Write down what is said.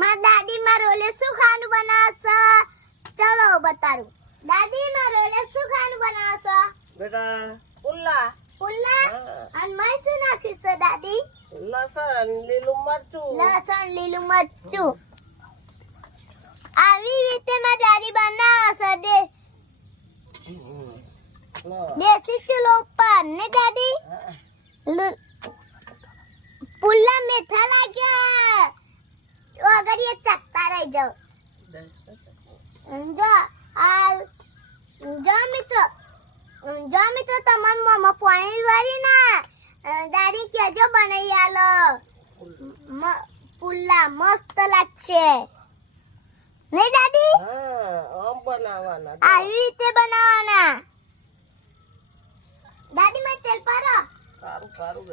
માં દાદી મારો લે શું ખાવાનું બનાવશો? ચલો બતાડું. દાદી મારો લે શું ખાવાનું બનાવશો? બેટા પુલ્લા. પુલ્લા અને મેં શું નાખ્યું છે દાદી? લસણ લીલું મરચું. લસણ લીલું મરચું. આવી રીતે માં દાદી બનાવે છે દેશી ચૂલો ઉપર ને દાદી? પુલ્લા મીઠા લાગ્યા. અગર એ ચકતા રહી જાવ. જો મિત્રો તમાર મમ્મા પાણી વાળી ના દાદી કેજો બનાવી આલો. પુલ્લા મસ્ત લાગશે નહીં દાદી? આમ બનાવવાના. આવી રીતે બનાવવાના. દાદી માં તેલ પારો. સારું સારું.